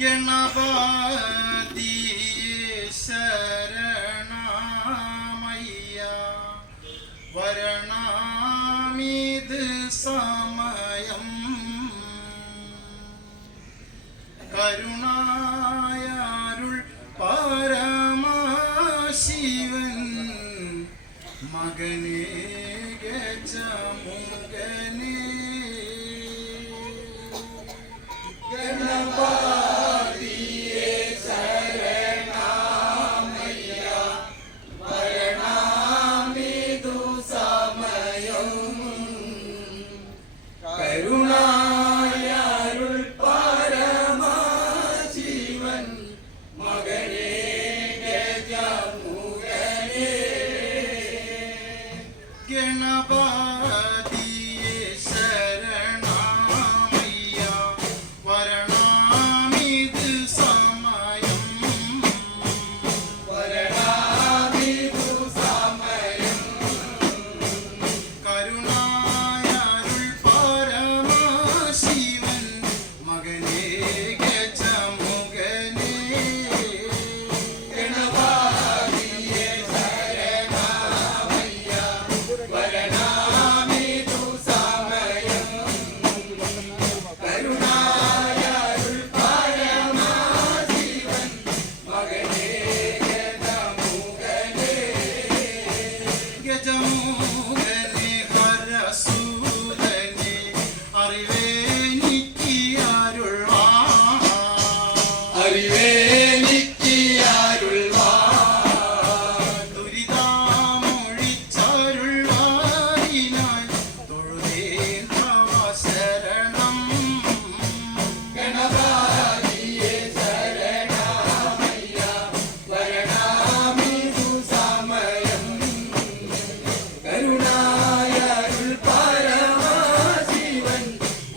ഗണപതിയെ ശരണമയ്യ. വരണമിത് സമയം. കരുണായാരുൾ പരമശിവൻ മകനെ Magari.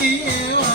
e eu